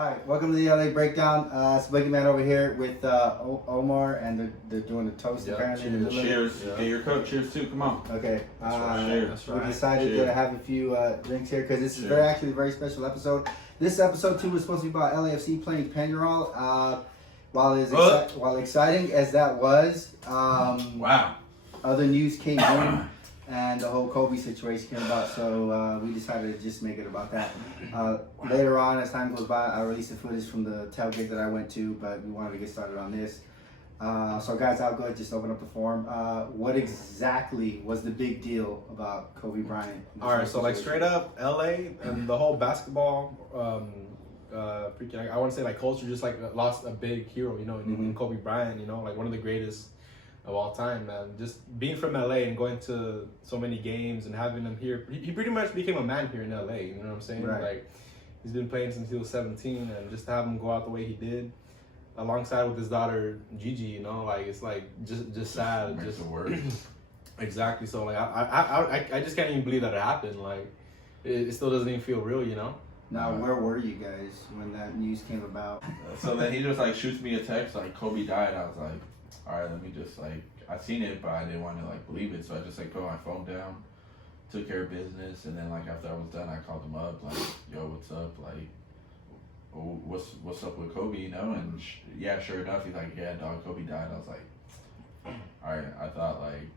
All right, welcome to the LA Breakdown. It's Boogeyman over here with Omar, and they're doing the toast apparently. Cheers. Get your cup. Cheers too. Come on. Okay. That's We decided to have a few drinks here because this is actually a very special episode. This episode too was supposed to be about LAFC playing Penarol. While exciting as that was, Wow. other news came in. And the whole Kobe situation came about, so we decided to just make it about that. Later on, as time goes by, I'll release the footage from the tailgate that I went to, but we wanted to get started on this. So guys, I'll go ahead and just open up the forum. What exactly was the big deal about Kobe Bryant? All right, so like straight up LA and the whole basketball, I want to say like culture just like lost a big hero, you know, in Kobe Bryant, you know, like one of the greatest of all time, man. Just being from LA and going to so many games and having him here, he pretty much became a man here in LA, you know what I'm saying? Right. Like, he's been playing since he was 17, and just to have him go out the way he did, alongside with his daughter Gigi, you know, like it's like just sad. Makes just it worse. Exactly. So like I just can't even believe that it happened. Like it still doesn't even feel real, you know. Now, where were you guys when that news came about? So then he just like shoots me a text like Kobe died. I was like, all right, let me just like, I seen it, but I didn't want to like believe it. So I just like put my phone down, took care of business, and then like after I was done, I called him up like, yo, what's up? Like, what's up with Kobe? You know? And yeah, sure enough, he's like, yeah, dog, Kobe died. I was like, all right. I thought like,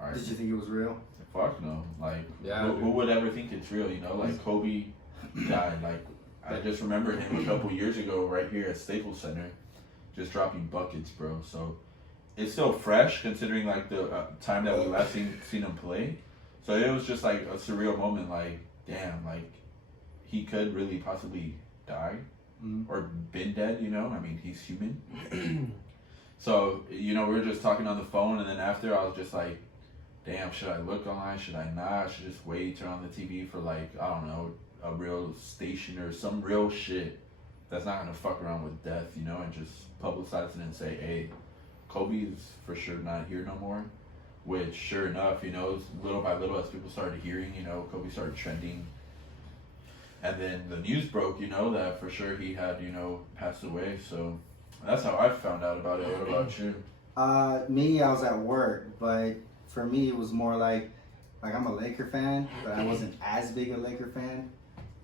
all right. Did you think it was real? Fuck no. Like, Yeah, who would ever think it's real? You know, like Kobe died. Like, I just remember him a couple years ago right here at Staples Center, just dropping buckets, bro. So it's still fresh considering like the time that we last seen him play. So it was just like a surreal moment. Like, damn, like he could really possibly die or been dead. You know, I mean, he's human. So you know, we were just talking on the phone, and then after I was just like, damn, should I look online? Should I not? Should I just wait, turn on the TV for like, I don't know, a real station or some real shit that's not gonna fuck around with death, you know, and just publicize it and say, hey, Kobe is for sure not here no more. Which, sure enough, you know, little by little as people started hearing, you know, Kobe started trending. And then the news broke, you know, that for sure he had, you know, passed away. So that's how I found out about it. What about you? Me, I was at work, but for me, it was more like I'm a Laker fan, but I wasn't as big a Laker fan.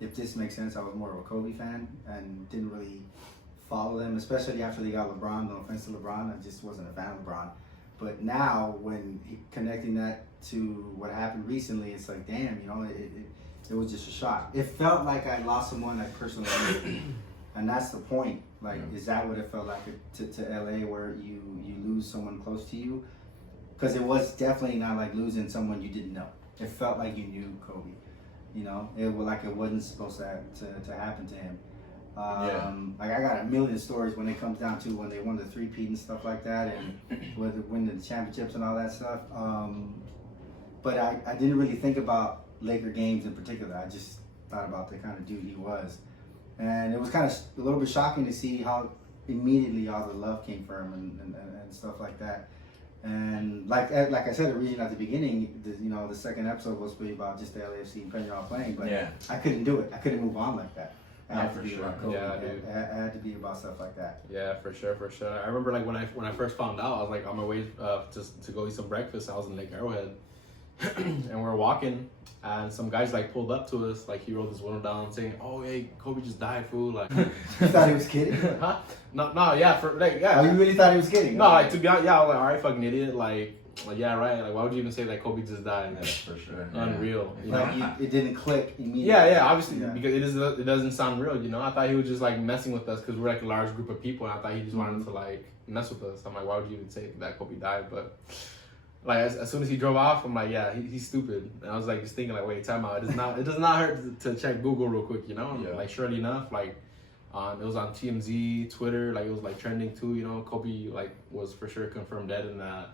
If this makes sense, I was more of a Kobe fan and didn't really follow them, especially after they got LeBron. No offense to LeBron, I just wasn't a fan of LeBron. But now, when connecting that to what happened recently, it's like, damn, you know, it was just a shock. It felt like I lost someone I personally knew, and that's the point. Like, is that what it felt like to LA, where you lose someone close to you? Because it was definitely not like losing someone you didn't know. It felt like you knew Kobe. You know, it was like it wasn't supposed to happen to him. Like I got a million stories when it comes down to when they won the three-peat and stuff like that, and whether winning the championships and all that stuff. But I didn't really think about Laker games in particular. I just thought about the kind of dude he was, and it was kind of a little bit shocking to see how immediately all the love came for him and stuff like that. And like I said, the reason at the beginning, the second episode was really about just the LAFC and Penarol playing, but I couldn't do it. I couldn't move on like that. It had to be about Kobe. Yeah, dude. It had to be about stuff like that. Yeah, for sure. I remember like when I first found out, I was like on my way to go eat some breakfast. I was in Lake Arrowhead, and we were walking, and some guys like pulled up to us. Like he rolled his window down saying, "Oh, hey, Kobe just died, fool!" Like, You thought he was kidding? huh? No, yeah, Oh, you really thought he was kidding? No, like to be honest, yeah, I was like, all right, fucking idiot, like yeah, right. Like, why would you even say that Kobe just died? Yeah, for sure. Unreal. You Like know? it didn't click immediately. Yeah, obviously, because it doesn't sound real, you know. I thought he was just like messing with us because we're like a large group of people, and I thought he just wanted to like mess with us. I'm like, why would you even say that Kobe died? But like as soon as he drove off, I'm like, yeah, he's stupid. And I was like just thinking like, wait, time out. It does not hurt to check Google real quick, you know. And, like surely enough, like it was on TMZ, Twitter, like it was like trending too, you know. Kobe like was for sure confirmed dead in that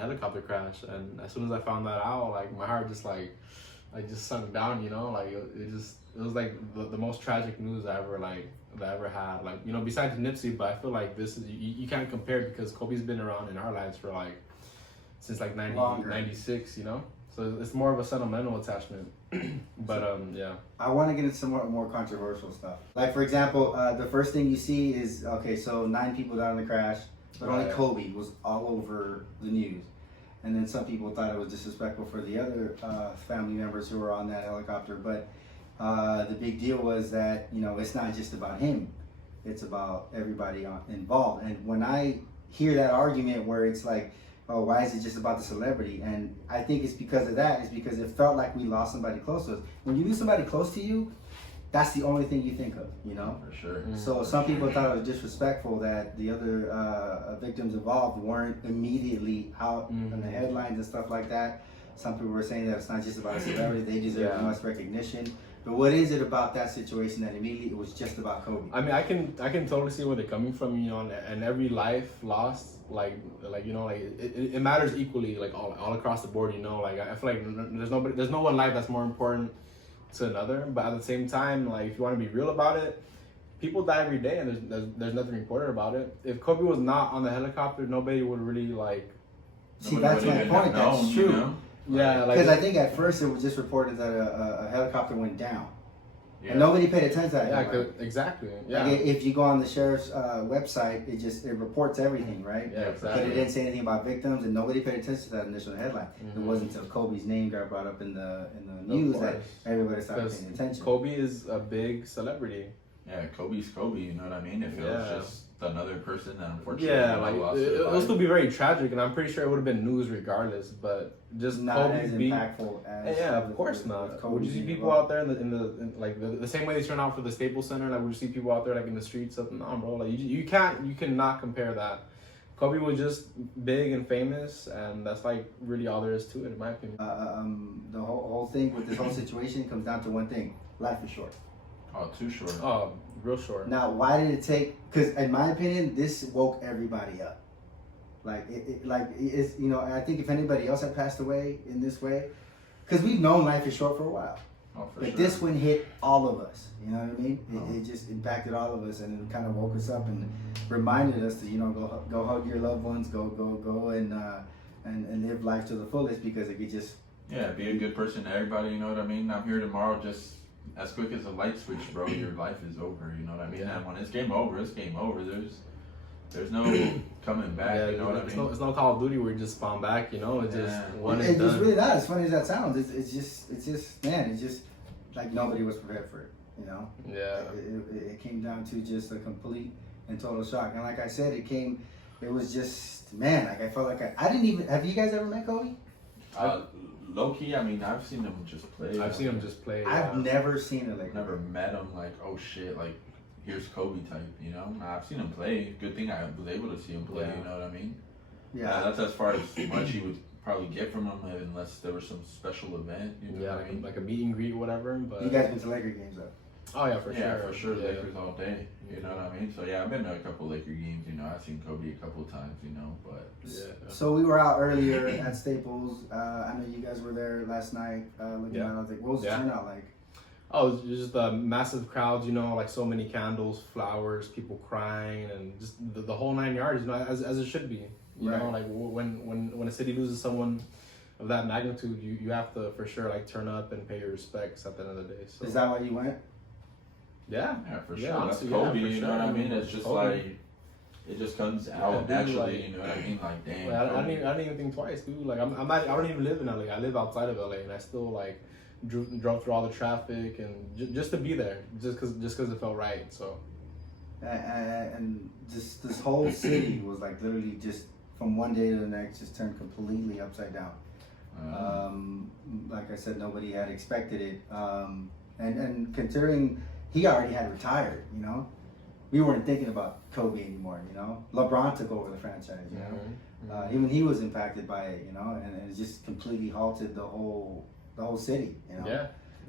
helicopter crash, and as soon as I found that out, like my heart just like just sunk down, you know. Like it was like the most tragic news I ever had, like, you know, besides Nipsey. But I feel like this is you can't compare, because Kobe's been around in our lives for like since like Longer. 96, you know. So it's more of a sentimental attachment. But yeah. I want to get into some more controversial stuff. Like for example, the first thing you see is okay. So 9 people died in the crash, but only Right. Kobe was all over the news. And then some people thought it was disrespectful for the other family members who were on that helicopter. But the big deal was that, you know, it's not just about him. It's about everybody involved. And when I hear that argument where it's like, oh, why is it just about the celebrity? And I think it's because of that. It's because it felt like we lost somebody close to us. When you lose somebody close to you, that's the only thing you think of, you know? For sure. So some people thought it was disrespectful that the other victims involved weren't immediately out in the headlines and stuff like that. Some people were saying that it's not just about a celebrity, they deserve Yeah. much recognition. But what is it about that situation that immediately it was just about Kobe? I mean, I can totally see where they're coming from, you know, and every life lost, like you know, like it matters equally, like all across the board, you know. Like I feel like there's no one life that's more important to another. But at the same time, like if you want to be real about it, people die every day, and there's nothing reported about it. If Kobe was not on the helicopter, nobody would really like. See, that's my point. That's true. You know? Yeah, like Because I think at first it was just reported that a helicopter went down. Yeah. And nobody paid attention to that. yeah, anymore. exactly. Yeah, Like if you go on the sheriff's website, it reports everything, right? yeah, But exactly. it didn't say anything about victims, and nobody paid attention to that initial headline. It wasn't until Kobe's name got brought up in the news that everybody started Because paying attention. Kobe is a big celebrity. Yeah, Kobe's Kobe, you know what I mean? If it was Yeah. just another person that unfortunately Yeah, like lost their it'll life. still be very tragic, and I'm pretty sure it would have been news regardless. But just Not Kobe as being, impactful as yeah, of with- course with not. Kobe Would you see being people involved. out there in like the same way they turn out for the Staples Center? Like, would you see people out there like in the streets? No, bro. Like you cannot compare that. Kobe was just big and famous, and that's like really all there is to it, in my opinion. The whole thing with this whole situation comes down to one thing: life is short. Oh, too short. Oh, real short. Now, why did it take? Because in my opinion, this woke everybody up. Like it's you know, I think if anybody else had passed away in this way, because we've known life is short for a while, Oh, for but sure. this one hit all of us. You know what I mean? It just impacted all of us, and it kind of woke us up and reminded us to, you know, go hug your loved ones, go and live life to the fullest, because it could just. Yeah, be a good person to everybody, you know what I mean? I'm here tomorrow just as quick as a light switch, bro. Your life is over, you know what I mean? Yeah. And when it's game over, it's game over. There's no coming back, Yeah, you know what I it's mean? no, it's no Call of Duty where you just spawn back, you know. It's just Yeah. one and It's done. really not as funny as that sounds. It's just man, it's just like nobody was prepared for it. You know. Yeah. It came down to just a complete and total shock. And like I said, it was just, man, like I felt like I didn't even, have you guys ever met Kobe? Low key, I mean, I've seen him just play. I've seen him just play. I've never seen it like I've never met him like, oh shit, like here's Kobe type, you know? I've seen him play. Good thing I was able to see him play, Yeah. you know what I mean? Yeah. That's as far as much you would probably get from him unless there was some special event, you know Yeah, what I mean? like a meet and greet or whatever. But You guys been to Laker games though? oh yeah, for Yeah, sure. for sure. Yeah. Lakers all day. You know what I mean? So yeah, I've been to a couple Laker games. You know, I've seen Kobe a couple of times. You know, but Yeah. So we were out earlier at Staples. I know you guys were there last night looking Yeah. at. I was like, what was the Yeah. turnout like? Oh, it's just massive crowds, you know, like so many candles, flowers, people crying, and just the whole 9 yards, you know, as it should be. You know, Right. like when a city loses someone of that magnitude, you have to for sure like turn up and pay your respects at the end of the day. So Is that why you went? yeah, yeah, for Yeah, sure. honestly, That's yeah, Kobe. for you know sure. what I mean? It's just Kobe. like it just comes out dude, naturally. like- you know what I mean? Like damn. Like, I Kobe. didn't even think twice, dude. Like I'm not, I don't even live in LA. I live outside of LA, and I still like drove through all the traffic and just to be there, just cause it felt right. So And just this whole city was like literally just from one day to the next just turned completely upside down. Like I said, nobody had expected it. And considering he already had retired, you know, we weren't thinking about Kobe anymore, you know. LeBron took over the franchise, you know. Mhm. Even he was impacted by it, you know, and it just completely halted the whole city, you know.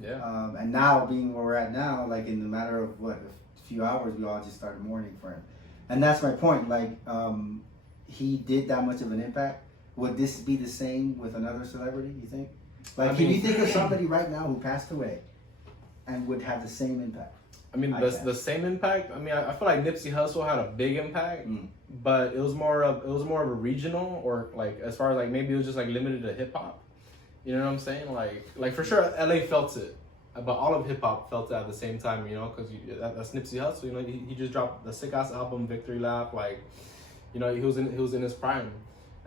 yeah. And now being where we're at now, like in the matter of what, a few hours, we all just started mourning for him. And that's my point. Like, he did that much of an impact. Would this be the same with another celebrity, you think? Like, I can you mean- think of somebody right now who passed away and would have the same impact? I mean, I the can't. same impact. I mean, I feel like Nipsey Hussle had a big impact, but it was more of a regional, or like as far as like maybe it was just like limited to hip hop. You know what I'm saying? Like for sure, LA felt it, but all of hip hop felt it at the same time. You know, because that's Nipsey Hussle. You know, he just dropped the sick ass album, Victory Lap. Like, you know, he was in his prime.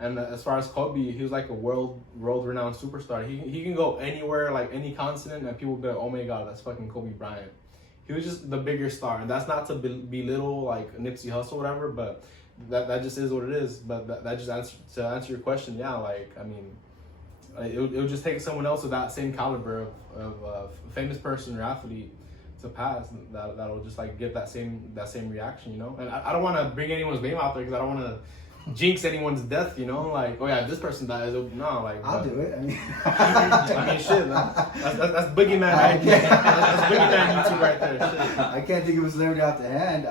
And as far as Kobe, he was like a world renowned superstar. He can go anywhere, like any continent, and people go, oh my god, that's fucking Kobe Bryant. He was just the bigger star, and that's not to belittle like Nipsey Hussle or whatever, but that just is what it is. But that just to answer your question, yeah, like I mean, it would just take someone else with that same caliber of a famous person or athlete to pass that'll just like give that same reaction, you know. And I don't want to bring anyone's name out there because I don't want to jinx anyone's death, you know, like, oh yeah, this person dies. No, like I'll do it. I mean, I mean, shit, man. That's boogeyman. That's boogeyman YouTube right there. Shit. I can't think of a celebrity off the hand.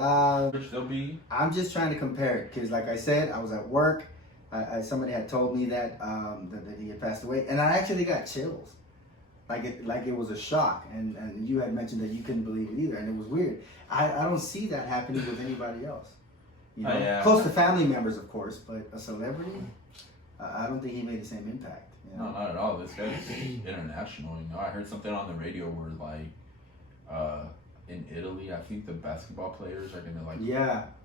Still be. I'm just trying to compare it because, like I said, I was at work. Somebody had told me that he had passed away, and I actually got chills, like it was a shock. And you had mentioned that you couldn't believe it either, and it was weird. I don't see that happening with anybody else. You know, yeah. Close to family members, of course, but a celebrity, I don't think he made the same impact. You know? No, not at all. This guy's international. You know, I heard something on the radio where like, in Italy, I think the basketball players are gonna like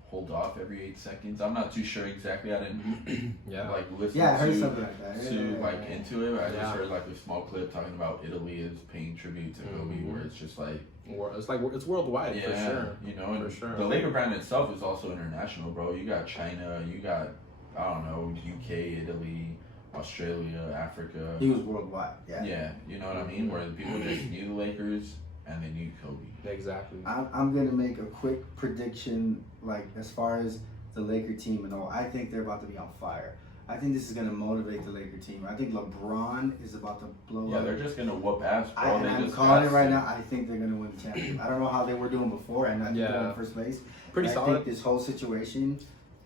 hold off every 8 seconds. I'm not too sure exactly. I didn't like listen I heard something like that. Into it. I just heard like a small clip talking about Italy is paying tribute to Kobe, where it's just like. It's worldwide for sure. You know, and for sure. The Laker brand itself is also international, bro. You got China, you got I don't know, UK, Italy, Australia, Africa. He was worldwide. Yeah, you know what I mean. Where the people just knew the Lakers and they knew Kobe. Exactly. I'm gonna make a quick prediction, like as far as the Laker team and all. I think they're about to be on fire. I think this is going to motivate the Laker team. I think LeBron is about to blow up. Yeah, they're just going to whoop ass, bro. I'm calling it right now. I think they're going to win the championship. I don't know how they were doing before, and I think they're in first place. Pretty solid. I think this whole situation,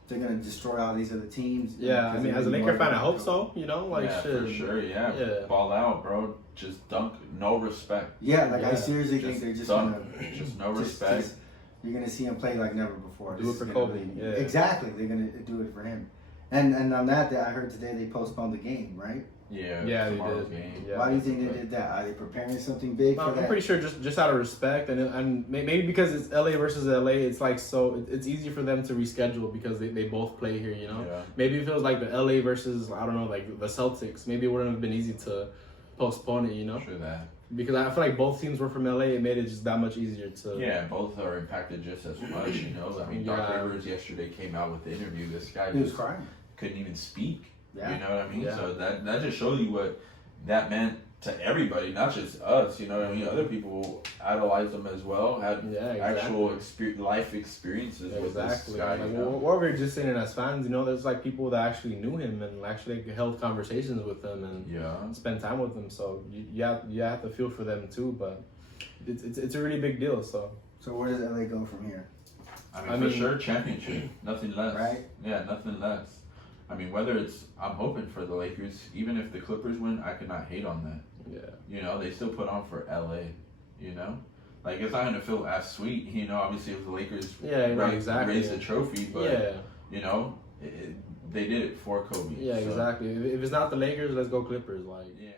they're going to destroy all these other teams. Yeah, I mean, as a Laker fan, I hope so. You know, like shit. For sure, yeah. Ball out, bro. Just dunk. No respect. Yeah, like I seriously think they're just going to... Just no respect. You're going to see him play like never before. Do it for Kobe. Exactly. They're going to do it for him. And on that, I heard today they postponed the game, right? Yeah, they did. Game. Yeah, why do you think they did that? Are they preparing something big for that? I'm pretty sure just out of respect, and maybe because it's LA versus LA, it's like it's easy for them to reschedule because they both play here, you know? Yeah. Maybe if it was like the LA versus, I don't know, like the Celtics, maybe it wouldn't have been easy to postpone it, you know? Sure that. Because I feel like both teams were from LA, it made it just that much easier to... Yeah, both are impacted just as much, you know? I mean, Doc Rivers yesterday came out with the interview. This guy he was crying. Couldn't even speak. Yeah. You know what I mean? Yeah. So that just shows you what that meant to everybody, not just us. You know what I mean? Other people idolized him as well, had actual life experiences with this guy. Like, or we're just saying it as fans, you know, there's like people that actually knew him and actually held conversations with him and spent time with him. So you have to feel for them too, but it's a really big deal. So where does LA go from here? I mean, for sure, championship, nothing less. Right? Yeah, nothing less. I mean, I'm hoping for the Lakers. Even if the Clippers win, I could not hate on that. Yeah. You know, they still put on for LA. You know, like it's not gonna feel as sweet. You know, obviously if the Lakers raise the trophy, but you know, they did it for Kobe. Yeah, exactly. If it's not the Lakers, let's go Clippers. Like. Yeah.